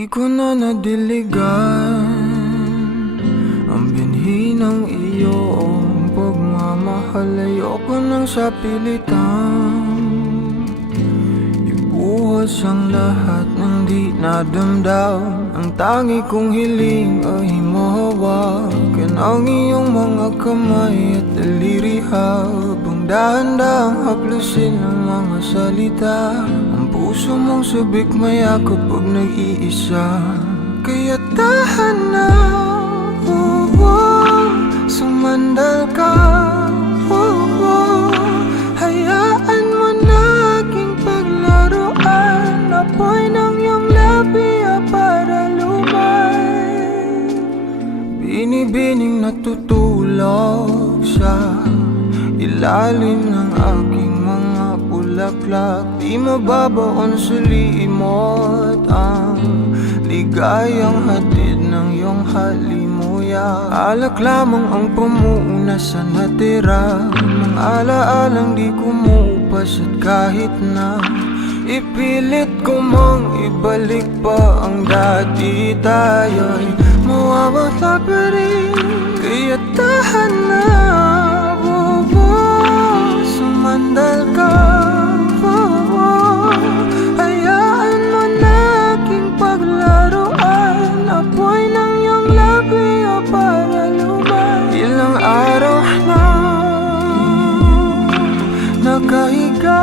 Di ko na nadiligan ang binhi ng iyong pagmamahal. Ayoko nang sa pilitan ibuhos ang lahat ng di nadamdam. Ang tangi kong hiling ay mahawakan ang iyong mga kamay at daliri, habang dahan-dahang haplusin ang mga salita. Ang puso mong sabik mayakap pag nag-iisa. Kaya tahan na, sumandal ka, hayaan mo na aking paglaruan. Apoy ng iyong labi para lumay, binibining natutulog sa ilalim ng aking mga bulaklak. Di mababaon sa limot ang ligayang hatid ng iyong halimuyak. Alak lamang ang pamuuna sa natira, mga alaalang di kumupas. At kahit na ipilit ko mang ibalik pa ang dati, tayo'y mawawala pa rin. Kaya tahan na, sumandal ka, hayaan mo na aking paglaruan. Apoy ng iyong labi para lumay. Ilang araw na nakahiga